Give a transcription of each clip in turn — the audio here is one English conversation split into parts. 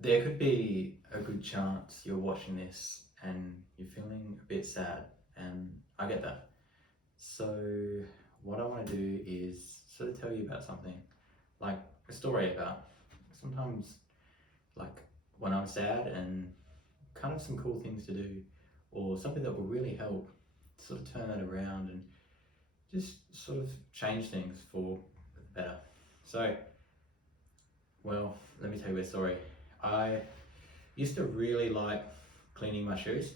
There could be a good chance you're watching this and you're feeling a bit sad, and I get that. So, what I want to do is sort of tell you about something, like a story about sometimes, like when I'm sad, and kind of some cool things to do, or something that will really help sort of turn that around and just sort of change things for the better. So, well, let me tell you a story. I used to really like cleaning my shoes.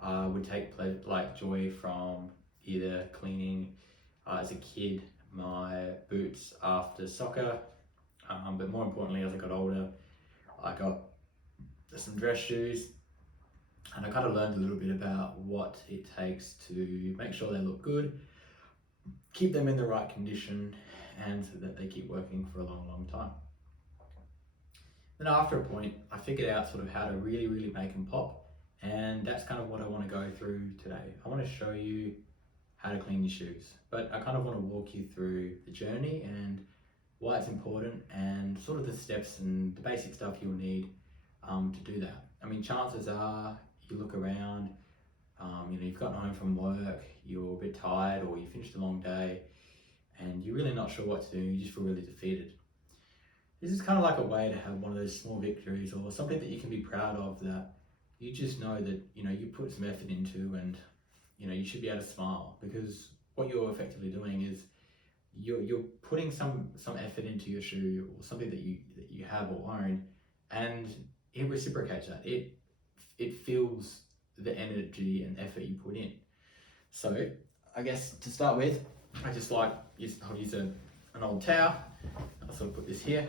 I would take joy from either cleaning as a kid my boots after soccer, but more importantly, as I got older, I got some dress shoes, and I kind of learned a little bit about what it takes to make sure they look good, keep them in the right condition, and so that they keep working for a long, long time. Then after a point, I figured out sort of how to really make them pop, and that's kind of what I want to go through today. I want to show you how to clean your shoes, but I kind of want to walk you through the journey and why it's important, and sort of the steps and the basic stuff you'll need to do that. I mean, chances are you look around, you've gotten home from work, you're a bit tired, or you finished a long day, and you're really not sure what to do, you just feel really defeated. This is kind of like a way to have one of those small victories, or something that you can be proud of, that you just know that you put some effort into, and you should be able to smile, because what you're effectively doing is you're putting some effort into your shoe, or something that you have or own, and it reciprocates that. It feels the energy and effort you put in. So I guess to start with, I'll use an old towel. I'll sort of put this here,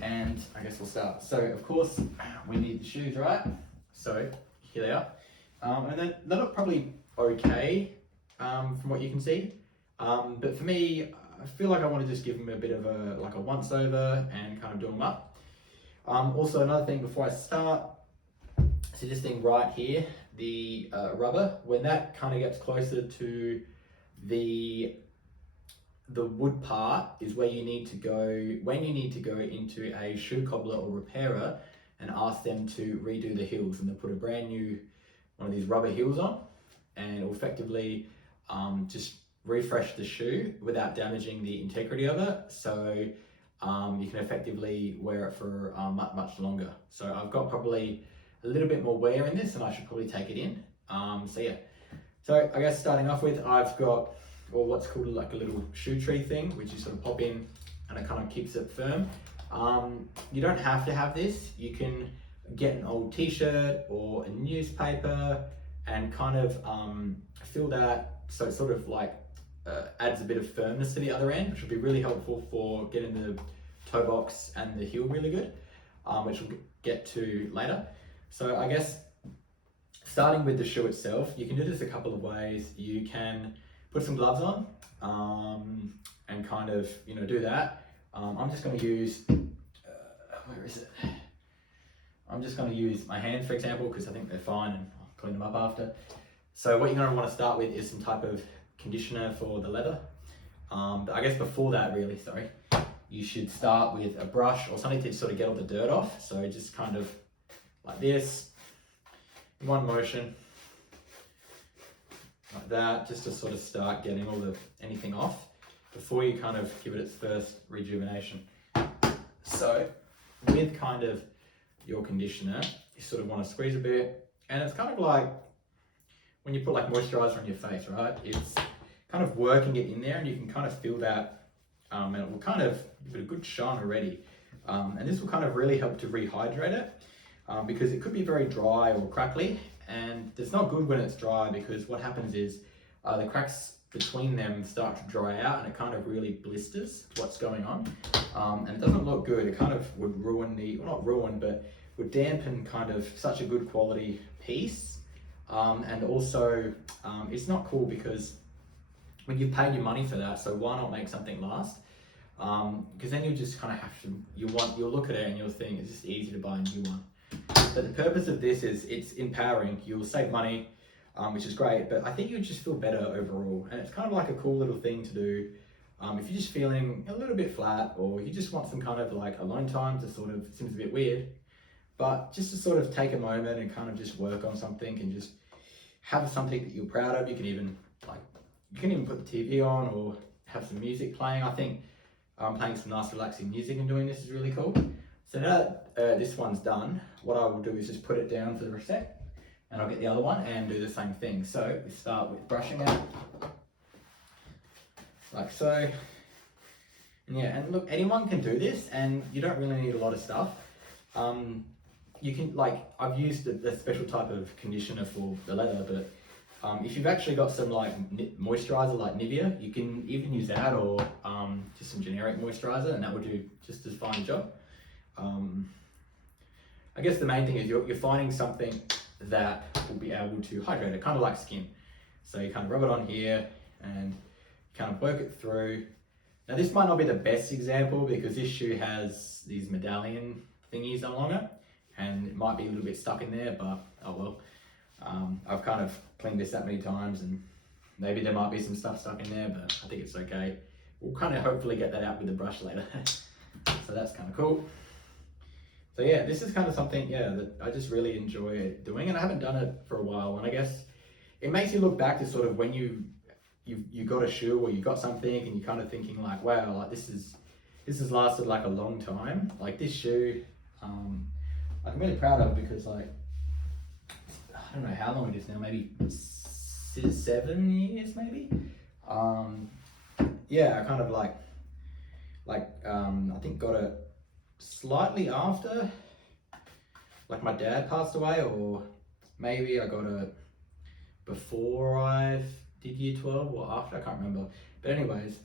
and I guess we'll start. So of course we need the shoes, right? So here they are, and they look probably okay from what you can see, but for me, I feel like I want to just give them a bit of a once over and kind of do them up. Also, another thing before I start, see this thing right here, the rubber, when that kind of gets closer to the wood part, is where you need to go when you need to go into a shoe cobbler or repairer and ask them to redo the heels, and they'll put a brand new one of these rubber heels on, and it'll effectively just refresh the shoe without damaging the integrity of it, so you can effectively wear it for much longer. So I've got probably a little bit more wear in this, and I should probably take it in. So I guess starting off with, I've got what's called like a little shoe tree thing, which you sort of pop in and it kind of keeps it firm. You don't have to have this. You can get an old t-shirt or a newspaper and kind of fill that, so it sort of adds a bit of firmness to the other end, which will be really helpful for getting the toe box and the heel really good, which we'll get to later. So I guess starting with the shoe itself, you can do this a couple of ways. You can put some gloves on and kind of do that. I'm just going to use where is it? I'm just going to use my hands, for example, because I think they're fine, and I'll clean them up after. So what you're going to want to start with is some type of conditioner for the leather. But I guess before that, you should start with a brush or something to sort of get all the dirt off. So just kind of like this, in one motion, like that, just to sort of start getting anything off before you kind of give it its first rejuvenation. So with kind of your conditioner, you sort of want to squeeze a bit, and it's kind of like when you put like moisturizer on your face, right? It's kind of working it in there, and you can kind of feel that, and it will kind of give it a good shine already. And this will kind of really help to rehydrate it, because it could be very dry or crackly, and it's not good when it's dry, because what happens is the cracks between them start to dry out, and it kind of really blisters what's going on, and it doesn't look good. It kind of would ruin not ruin, but would dampen kind of such a good quality piece, and also it's not cool, because when you've paid your money for that, so why not make something last? Because then you just kind of have to, you'll look at it and you'll think it's just easy to buy a new one. But the purpose of this is it's empowering. You'll save money, which is great, but I think you'll just feel better overall. And it's kind of like a cool little thing to do If you're just feeling a little bit flat, or you just want some kind of like alone time to sort of, it seems a bit weird, but just to sort of take a moment and kind of just work on something and just have something that you're proud of. You can even put the TV on or have some music playing. I think playing some nice relaxing music and doing this is really cool. So now that this one's done, what I will do is just put it down for the reset, and I'll get the other one and do the same thing. So we start with brushing out, like so. And yeah, and look, anyone can do this, and you don't really need a lot of stuff. You can, like, I've used the special type of conditioner for the leather, but if you've actually got some like moisturizer like Nivea, you can even use that, or just some generic moisturizer, and that will do just as fine a job. I guess the main thing is you're finding something that will be able to hydrate it, kind of like skin. So you kind of rub it on here and kind of work it through. Now this might not be the best example because this shoe has these medallion thingies no longer, and it might be a little bit stuck in there, but oh well. I've kind of cleaned this that many times, and maybe there might be some stuff stuck in there, but I think it's okay. We'll kind of hopefully get that out with the brush later. So that's kind of cool. So yeah, this is kind of something, yeah, that I just really enjoy doing, and I haven't done it for a while. And I guess it makes you look back to sort of when you got a shoe or you got something, and you're kind of thinking like, wow, like this has lasted like a long time. Like this shoe, I'm really proud of, because like, I don't know how long it is now, maybe 7 years maybe. Yeah, I kind of like I think got it slightly after like my dad passed away, or maybe I got it before I did year 12 or after, I can't remember. But anyways,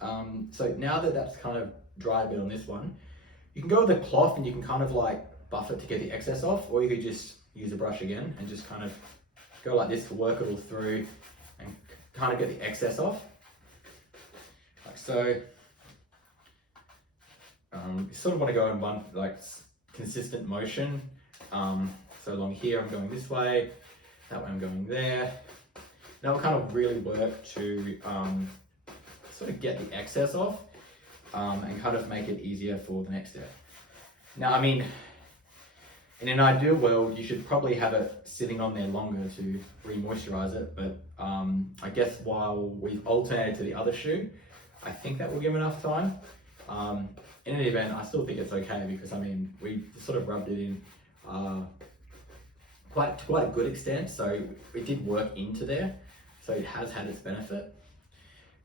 so now that that's kind of dried a bit on this one, you can go with a cloth and you can kind of like buff it to get the excess off, or you could just use a brush again and just kind of go like this to work it all through and kind of get the excess off, like so. You sort of want to go in one like consistent motion. So along here I'm going this way, that way I'm going there. Now we'll kind of really work to sort of get the excess off, and kind of make it easier for the next step. Now, I mean, in an ideal world, you should probably have it sitting on there longer to re-moisturize it, but I guess while we've alternated to the other shoe, I think that will give enough time. In any event, I still think it's okay, because I mean, we sort of rubbed it in quite a good extent, so it did work into there, so it has had its benefit.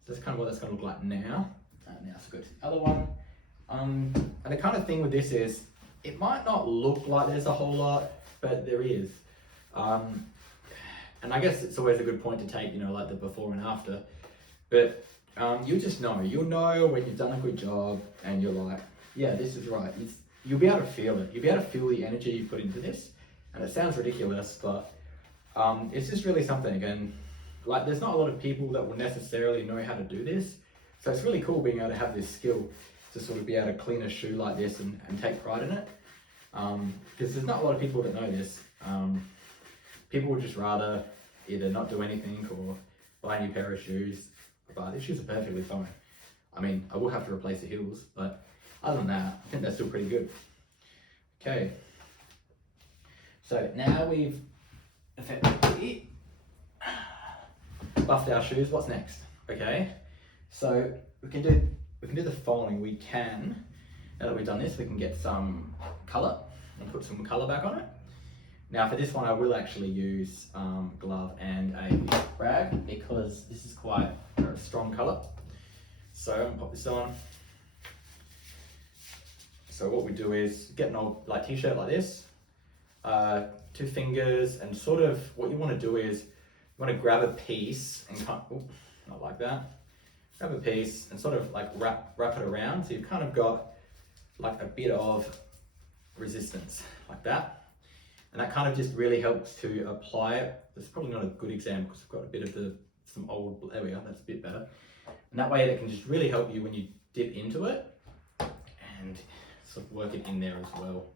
So that's kind of what that's going to look like now. Now let's go to the other one. And the kind of thing with this is, it might not look like there's a whole lot, but there is. And I guess it's always a good point to take, you know, like the before and after. But you'll just know. You'll know when you've done a good job and you're like, yeah, this is right. You'll be able to feel it. You'll be able to feel the energy you put into this. And it sounds ridiculous, but it's just really something. And like, there's not a lot of people that will necessarily know how to do this. So it's really cool being able to have this skill to sort of be able to clean a shoe like this and take pride in it. Because there's not a lot of people that know this. People would just rather either not do anything or buy a new pair of shoes. But these shoes are perfectly fine. I mean, I will have to replace the heels, but other than that, I think they're still pretty good. Okay. So now we've effectively buffed our shoes. What's next? Okay. So we can do the following. We can, now that we've done this, we can get some colour and put some colour back on it. Now for this one, I will actually use glove and a rag, because this is quite a strong colour. So I'm gonna pop this on. So what we do is get an old like t-shirt like this, 2 fingers, and sort of what you want to do is you want to grab a piece and not like that. Grab a piece and sort of like wrap it around, so you've kind of got like a bit of resistance like that. And that kind of just really helps to apply it. That's probably not a good example because I've got a bit of some old, there we go, that's a bit better. And that way it can just really help you when you dip into it and sort of work it in there as well.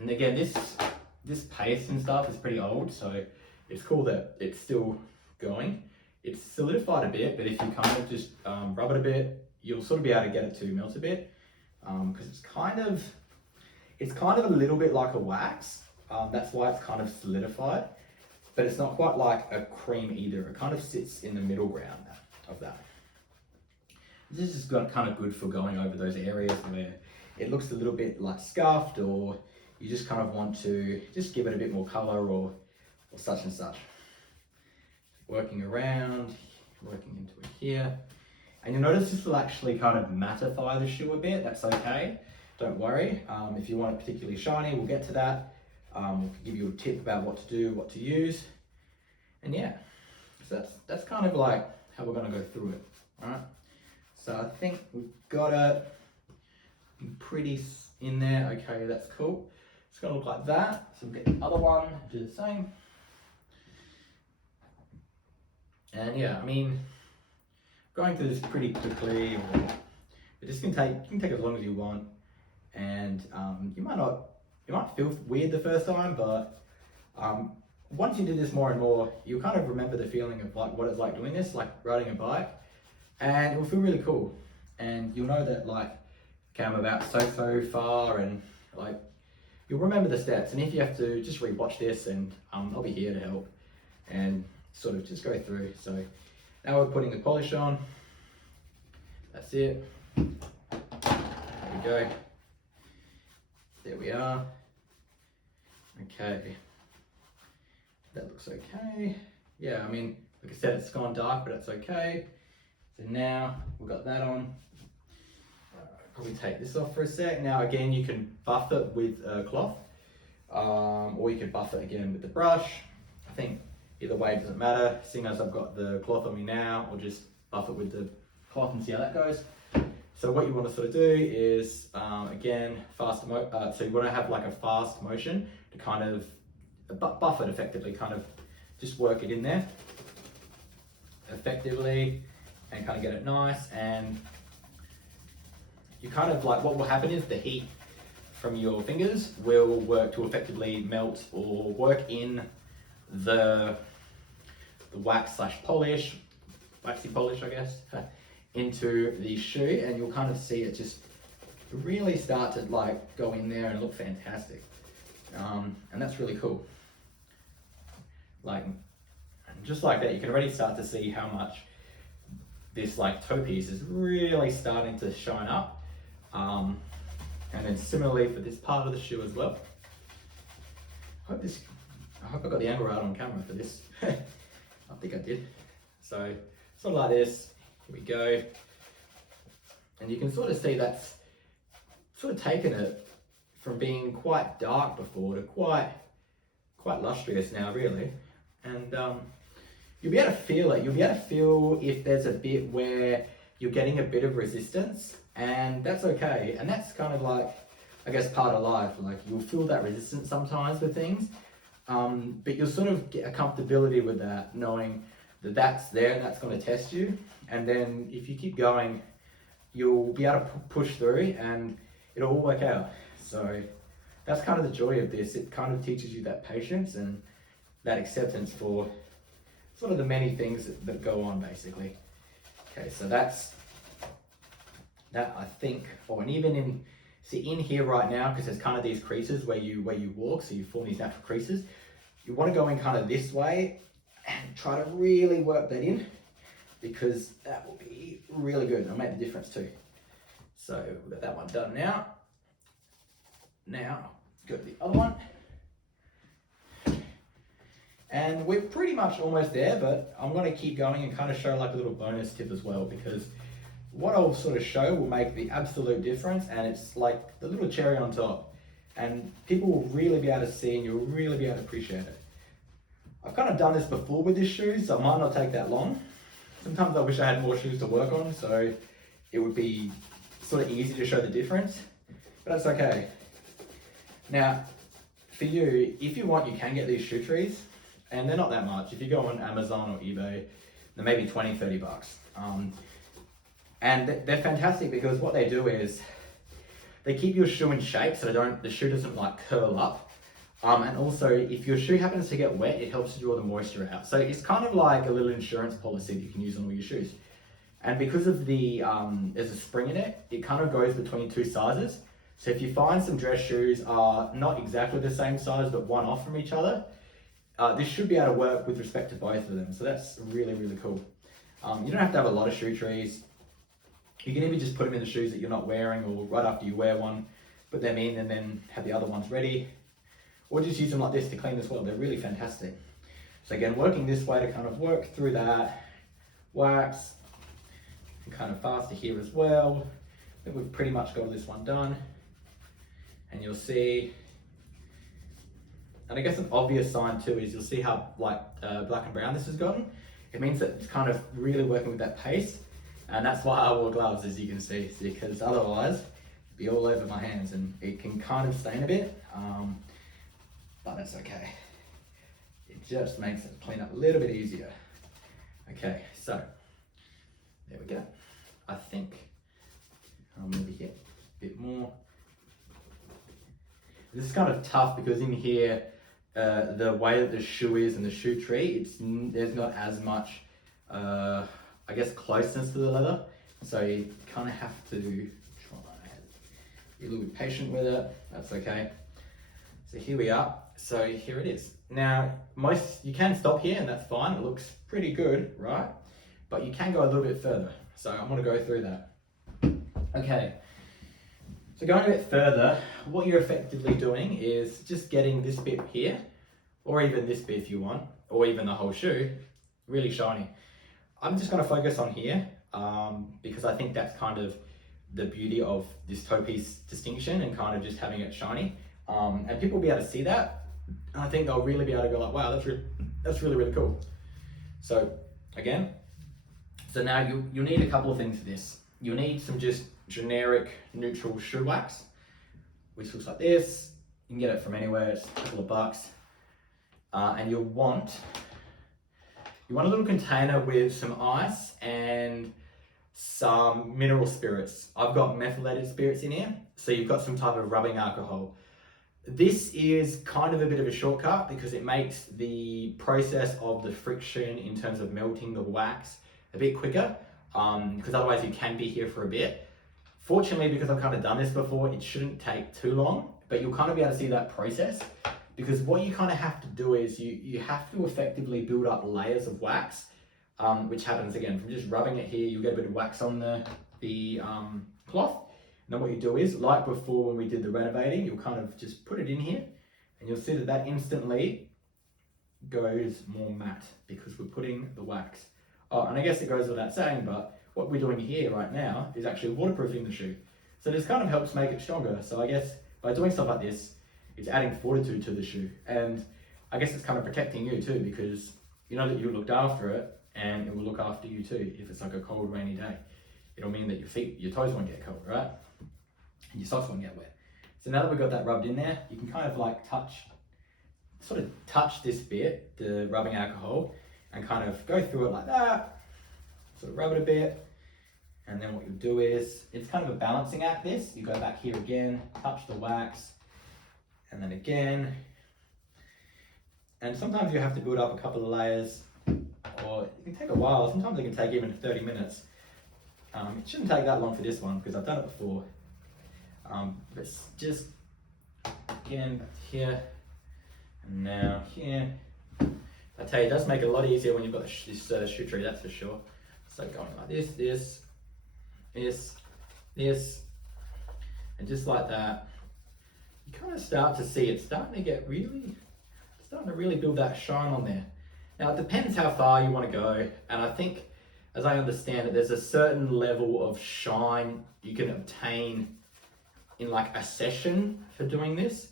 And again, this paste and stuff is pretty old, so it's cool that it's still going. It's solidified a bit, but if you kind of just rub it a bit, you'll sort of be able to get it to melt a bit, because it's kind of a little bit like a wax. That's why it's kind of solidified, but it's not quite like a cream either. It kind of sits in the middle ground of that. This is just kind of good for going over those areas where it looks a little bit like scuffed, or you just kind of want to just give it a bit more color, or such and such. Working around, working into it here. And you'll notice this will actually kind of mattify the shoe a bit. That's okay, don't worry. If you want it particularly shiny, we'll get to that. We'll give you a tip about what to do, what to use. And yeah, so that's kind of like how we're gonna go through it, all right? So I think we've got it pretty in there. Okay, that's cool. It's gonna look like that. So we'll get the other one, do the same. And yeah, I mean, going through this pretty quickly, but this can take as long as you want. And you might feel weird the first time, but once you do this more and more, you'll kind of remember the feeling of like what it's like doing this, like riding a bike, and it will feel really cool. And you'll know that like, okay, I'm about so far, and like you'll remember the steps. And if you have to, just rewatch this, and I'll be here to help and sort of just go through. So now we're putting the polish on. That's it. There we go. There we are. Okay. That looks okay. Yeah, I mean, like I said, it's gone dark, but it's okay. So now we've got that on. Probably take this off for a sec. Now again, you can buff it with a cloth, or you can buff it again with the brush. I think either way, it doesn't matter. Seeing as I've got the cloth on me now, I'll just buff it with the cloth and see how that goes. So what you want to sort of do is, again, so you want to have like a fast motion to kind of buff it effectively, kind of just work it in there effectively and kind of get it nice. And you kind of like, what will happen is the heat from your fingers will work to effectively melt or work in the waxy polish, I guess, into the shoe, and you'll kind of see it just really start to like go in there and look fantastic. And that's really cool. Like, just like that, you can already start to see how much this like toe piece is really starting to shine up. And then similarly for this part of the shoe as well. I hope I got the angle right on camera for this. I think I did. So sort of like this, here we go. And you can sort of see that's sort of taken it from being quite dark before to quite lustrous now, really. And you'll be able to feel it. You'll be able to feel if there's a bit where you're getting a bit of resistance, and that's okay. And that's kind of like, I guess, part of life. Like, you'll feel that resistance sometimes with things, but you'll sort of get a comfortability with that, knowing that that's there and that's going to test you. And then if you keep going, you'll be able to push through and it'll all work out. So that's kind of the joy of this. It kind of teaches you that patience and that acceptance for sort of the many things that go on, basically. Okay, so that's that, I think. Oh, and even in here right now, because there's kind of these creases where you walk, so you form these natural creases. You want to go in kind of this way and try to really work that in, because that will be really good. It'll make the difference too. So we've got that one done now. Now go to the other one. And we're pretty much almost there, but I'm going to keep going and kind of show like a little bonus tip as well, because what I'll sort of show will make the absolute difference, and it's like the little cherry on top, and people will really be able to see and you'll really be able to appreciate it. I've kind of done this before with this shoe, so it might not take that long. Sometimes I wish I had more shoes to work on, so it would be sort of easy to show the difference, but that's okay. Now, for you, if you want, you can get these shoe trees, and they're not that much. If you go on Amazon or eBay, they're maybe 20, 30 bucks. And they're fantastic because what they do is they keep your shoe in shape so the shoe doesn't like curl up. And also, if your shoe happens to get wet, it helps to draw the moisture out. So it's kind of like a little insurance policy that you can use on all your shoes. And because of the, there's a spring in it, it kind of goes between two sizes. So if you find some dress shoes are not exactly the same size, but one off from each other, this should be able to work with respect to both of them. So that's really, really cool. You don't have to have a lot of shoe trees. You can even just put them in the shoes that you're not wearing, or right after you wear one, put them in and then have the other ones ready. Or just use them like this to clean as well. They're really fantastic. So again, working this way to kind of work through that wax, and kind of faster here as well. I think we've pretty much got this one done. And you'll see, and I guess an obvious sign too is you'll see how like black and brown this has gotten. It means that it's kind of really working with that paste. And that's why I wore gloves, as you can see, because otherwise it'd be all over my hands and it can kind of stain a bit, but that's okay. It just makes it clean up a little bit easier. Okay, so there we go. I think I'll maybe hit a bit more. This is kind of tough because in here, the way that the shoe is and the shoe tree, there's not as much, I guess, closeness to the leather. So you kind of have to try be a little bit patient with it. That's okay. So here we are. So here it is. Now, you can stop here and that's fine. It looks pretty good, right? But you can go a little bit further. So I'm going to go through that. Okay. So going a bit further, what you're effectively doing is just getting this bit here, or even this bit if you want, or even the whole shoe, really shiny. I'm just going to focus on here because I think that's kind of the beauty of this toe piece distinction and kind of just having it shiny. And people will be able to see that. And I think they'll really be able to go like, wow, that's really, really cool. So again, so now you'll need a couple of things for this. You'll need some just generic neutral shoe wax, which looks like this. You can get it from anywhere, it's a couple of bucks. And you'll want a little container with some ice and some mineral spirits. I've got methylated spirits in here, so you've got some type of rubbing alcohol. This is kind of a bit of a shortcut because it makes the process of the friction in terms of melting the wax a bit quicker, because otherwise you can be here for a bit. Fortunately, because I've kind of done this before, it shouldn't take too long, but you'll kind of be able to see that process. Because what you kind of have to do is you have to effectively build up layers of wax, which happens again from just rubbing it here. You'll get a bit of wax on the cloth. And then what you do is, like before when we did the renovating, you'll kind of just put it in here and you'll see that that instantly goes more matte because we're putting the wax. Oh, and I guess it goes without saying, but what we're doing here right now is actually waterproofing the shoe. So this kind of helps make it stronger. So I guess by doing stuff like this, it's adding fortitude to the shoe. And I guess it's kind of protecting you too, because you know that you looked after it and it will look after you too. If it's like a cold, rainy day, it'll mean that your toes won't get cold, right? And your socks won't get wet. So now that we've got that rubbed in there, you can kind of like sort of touch this bit, the rubbing alcohol, and kind of go through it like that. Sort of rub it a bit. And then what you'll do is, it's kind of a balancing act this. You go back here again, touch the wax, and then again. And sometimes you have to build up a couple of layers, or it can take a while. Sometimes it can take even 30 minutes. It shouldn't take that long for this one because I've done it before. But it's just, again, here, and now here. I tell you, it does make it a lot easier when you've got this shoe tree, that's for sure. So going like this, and just like that, you kind of start to see it's starting to really build that shine on there. Now it depends how far you want to go, and I think, as I understand it, there's a certain level of shine you can obtain in like a session for doing this.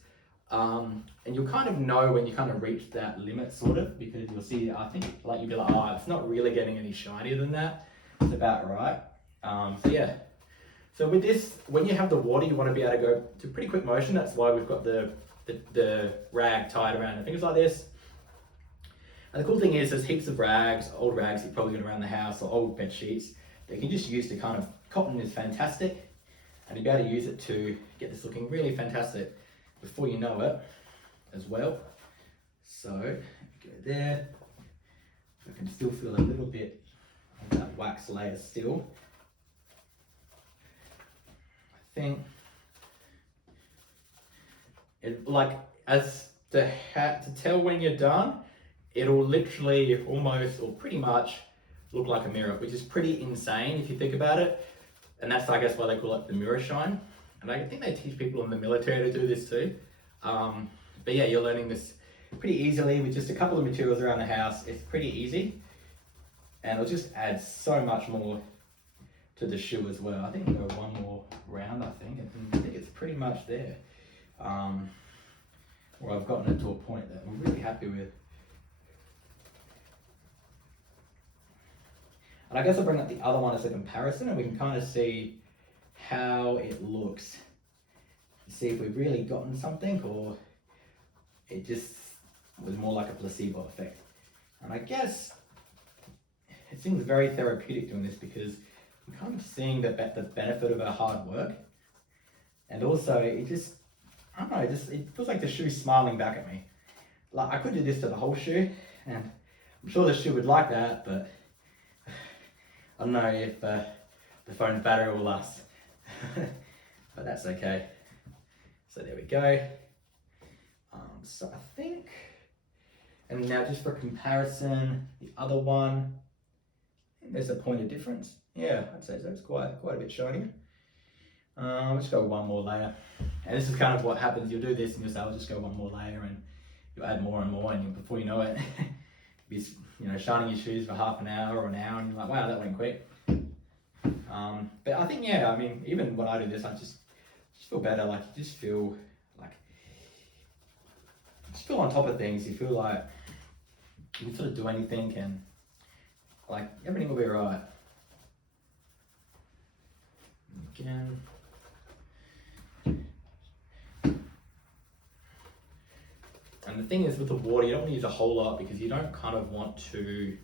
And you'll kind of know when you kind of reach that limit, sort of, because you'll see, I think, like you'll be like, oh, it's not really getting any shinier than that. It's about right. So yeah. So with this, when you have the water, you want to be able to go to pretty quick motion. That's why we've got the rag tied around the fingers like this. And the cool thing is there's heaps of rags, old rags you've probably got around the house, or old bed sheets that you can just use to kind of, cotton is fantastic, and you'll be able to use it to get this looking really fantastic before you know it as well. So go there. I can still feel a little bit of that wax layer still. I think it, like, as to tell when you're done, it'll literally almost or pretty much look like a mirror, which is pretty insane if you think about it. And that's, I guess, why they call it the mirror shine. And I think they teach people in the military to do this too. But yeah, you're learning this pretty easily with just a couple of materials around the house. It's pretty easy. And it'll just add so much more to the shoe as well. I think we'll go one more round, I think. And I think it's pretty much there. Where I've gotten it to a point that I'm really happy with. And I guess I'll bring up the other one as a comparison and we can kind of see how it looks. See if we've really gotten something or it just was more like a placebo effect. And I guess it seems very therapeutic doing this because I'm kind of seeing the benefit of our hard work. And also it just, I don't know, it feels like the shoe's smiling back at me. Like I could do this to the whole shoe and I'm sure the shoe would like that, but I don't know if the phone's battery will last, but that's okay. So there we go. So I think, and now just for comparison, the other one, I think there's a point of difference. Yeah, I'd say so. It's quite a bit shinier. Let's go one more layer. And this is kind of what happens. You'll do this and you'll say, I'll just go one more layer and you'll add more and more and before you know it, be shining your shoes for half an hour or an hour and you're like, wow, that went quick. But I think, yeah, I mean, even when I do this, I just feel better. Like you just feel on top of things. You feel like you can sort of do anything and like everything will be right. Again. And the thing is with the water, you don't want to use a whole lot because you don't kind of want to,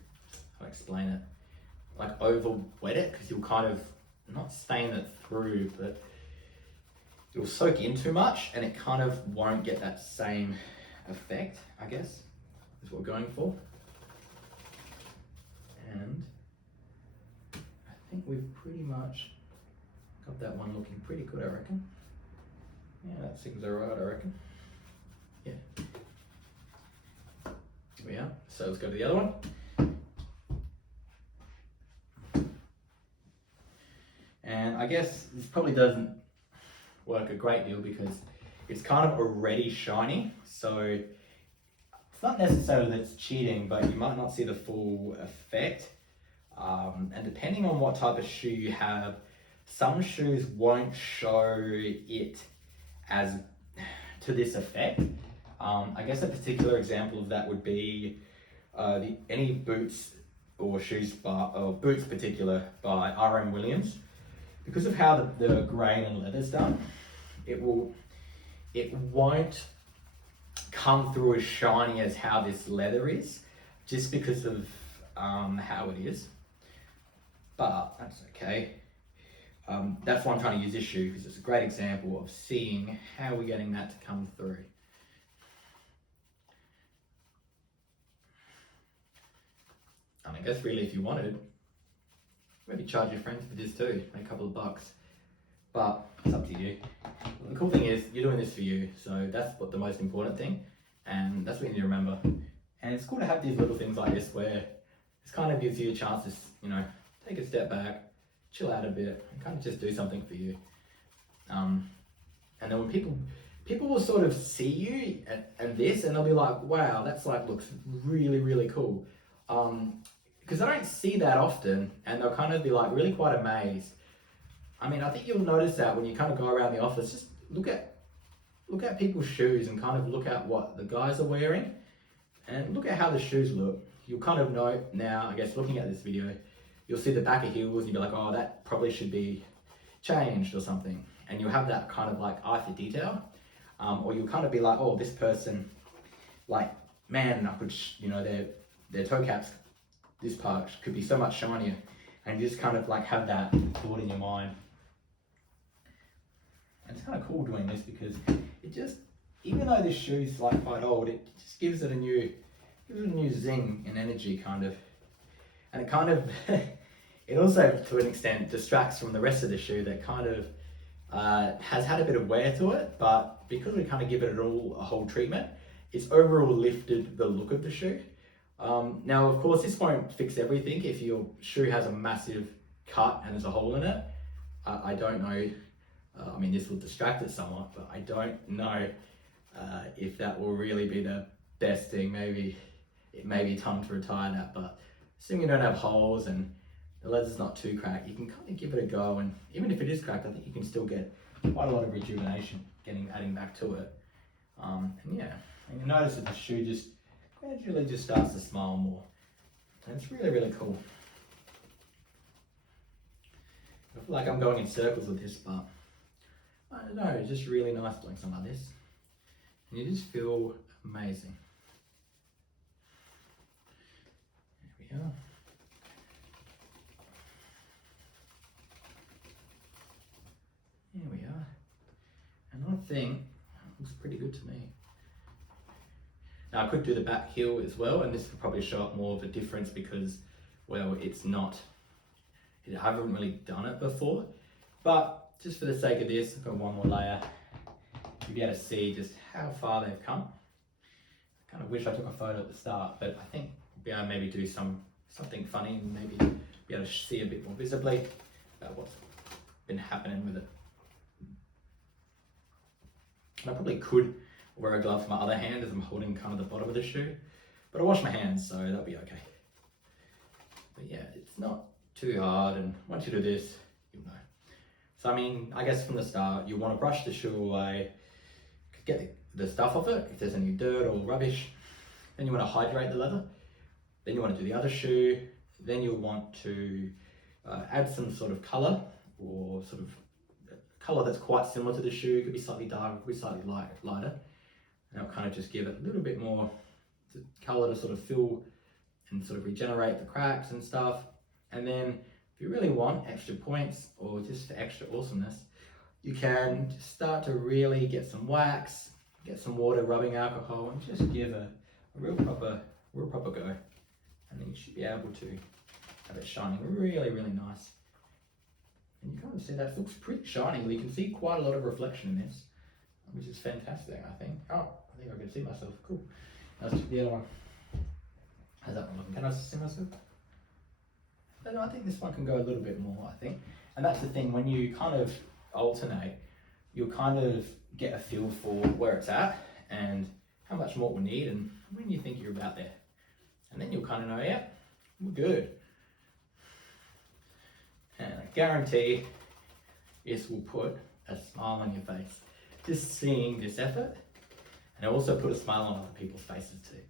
how to explain it, like over wet it because you'll kind of not stain it through, but it'll soak in too much and it kind of won't get that same effect, I guess, is what we're going for. And I think we've pretty much got that one looking pretty good, I reckon. Yeah, that seems alright, I reckon. Yeah. Here we are. So let's go to the other one. And I guess this probably doesn't work a great deal because it's kind of already shiny. So it's not necessarily that it's cheating, but you might not see the full effect. And depending on what type of shoe you have, some shoes won't show it as to this effect. I guess a particular example of that would be any boots or shoes boots particular by R.M. Williams. Because of how the grain and leather's done, it won't come through as shiny as how this leather is, just because of how it is. But that's okay. That's why I'm trying to use this shoe because it's a great example of seeing how we're getting that to come through. And I guess really if you wanted, maybe charge your friends for this too, make a couple of bucks. But it's up to you. The cool thing is you're doing this for you, so that's what the most important thing, and that's what you need to remember. And it's cool to have these little things like this where this kind of gives you a chance to, take a step back, chill out a bit, and kind of just do something for you. And then when people will sort of see you and this, and they'll be like, wow, that's like looks really, really cool. Because I don't see that often, and they'll kind of be like really quite amazed. I mean, I think you'll notice that when you kind of go around the office, just look at people's shoes and kind of look at what the guys are wearing and look at how the shoes look. You'll kind of know now, I guess, looking at this video, you'll see the back of heels and you'll be like, oh, that probably should be changed or something. And you'll have that kind of like eye for detail. Or you'll kind of be like, oh, this person, like, man, I could, their toe caps, this part could be so much shinier. And you just kind of like have that thought in your mind. And it's kind of cool doing this because it just, even though this shoe's like quite old, it just gives it a new zing and energy kind of. And it kind of, it also, to an extent, distracts from the rest of the shoe that kind of has had a bit of wear to it, but because we kind of give it a whole treatment, it's overall lifted the look of the shoe. Now, of course, this won't fix everything. If your shoe has a massive cut and there's a hole in it, I don't know. I mean, this will distract it somewhat, but I don't know if that will really be the best thing. Maybe it may be time to retire that, but assuming you don't have holes and the leather's not too cracked, you can kind of give it a go. And even if it is cracked, I think you can still get quite a lot of rejuvenation adding back to it. And yeah, and you notice that the shoe just gradually just starts to smile more. And it's really, really cool. I feel like I'm going in circles with this, but I don't know, it's just really nice doing something like this. And you just feel amazing. There we are. There we are. And I think it looks pretty good to me. Now I could do the back heel as well, and this will probably show up more of a difference because, well, I haven't really done it before. But just for the sake of this, I've got one more layer. You'll be able to see just how far they've come. I kind of wish I took a photo at the start, but I think we'll be able to maybe do something funny and maybe be able to see a bit more visibly about what's been happening with it. And I probably could wear a glove for my other hand as I'm holding kind of the bottom of the shoe, but I wash my hands, so that'll be okay. But yeah, it's not too hard, and once you do this, you'll know. So I mean, I guess from the start, you want to brush the shoe away, get the stuff off it, if there's any dirt or rubbish. Then you want to hydrate the leather. Then you want to do the other shoe. Then you'll want to add some sort of colour, or sort of colour that's quite similar to the shoe. It could be slightly darker, it could be slightly lighter. And it'll kind of just give it a little bit more colour to sort of fill and sort of regenerate the cracks and stuff. And then if you really want extra points or just for extra awesomeness, you can just start to really get some wax, get some water, rubbing alcohol, and just give a real proper go. And then you should be able to have it shining really, really nice. And you kind of see that it looks pretty shiny. You can see quite a lot of reflection in this, which is fantastic, I think. Oh, I think I can see myself. Cool. Let's check the other one. How's that one looking? Can I see myself? But I think this one can go a little bit more, I think. And that's the thing, when you kind of alternate, you'll kind of get a feel for where it's at and how much more it will need and when you think you're about there. And then you'll kind of know, yeah, we're good. And I guarantee this will put a smile on your face. Just seeing this effort, and it'll also put a smile on other people's faces too.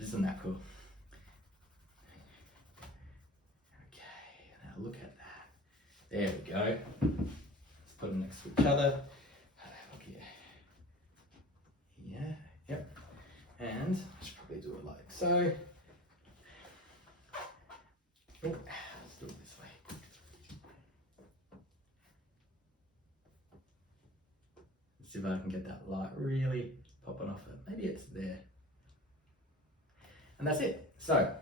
Isn't that cool? Okay, now look at that. There we go. Let's put them next to each other. Look here. Yeah, yep. And I should probably do it like so. Oh, let's do it this way. Let's see if I can get that light really popping off it. Maybe it's there. And that's it. So,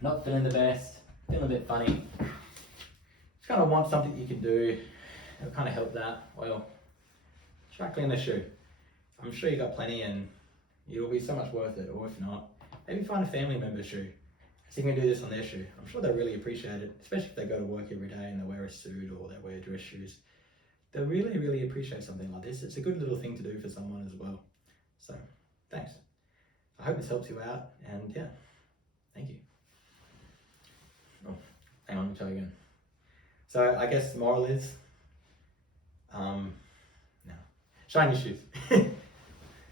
not feeling the best, feeling a bit funny. Just kind of want something you can do. It'll kind of help that. Well, try clean the shoe. I'm sure you got plenty and it'll be so much worth it. Or if not, maybe find a family member's shoe. See if you can do this on their shoe. I'm sure they'll really appreciate it, especially if they go to work every day and they wear a suit or they wear dress shoes. They'll really, really appreciate something like this. It's a good little thing to do for someone as well. So, thanks. I hope this helps you out, and yeah, thank you. Oh, hang on, let me try again. So I guess the moral is, no, shine your shoes.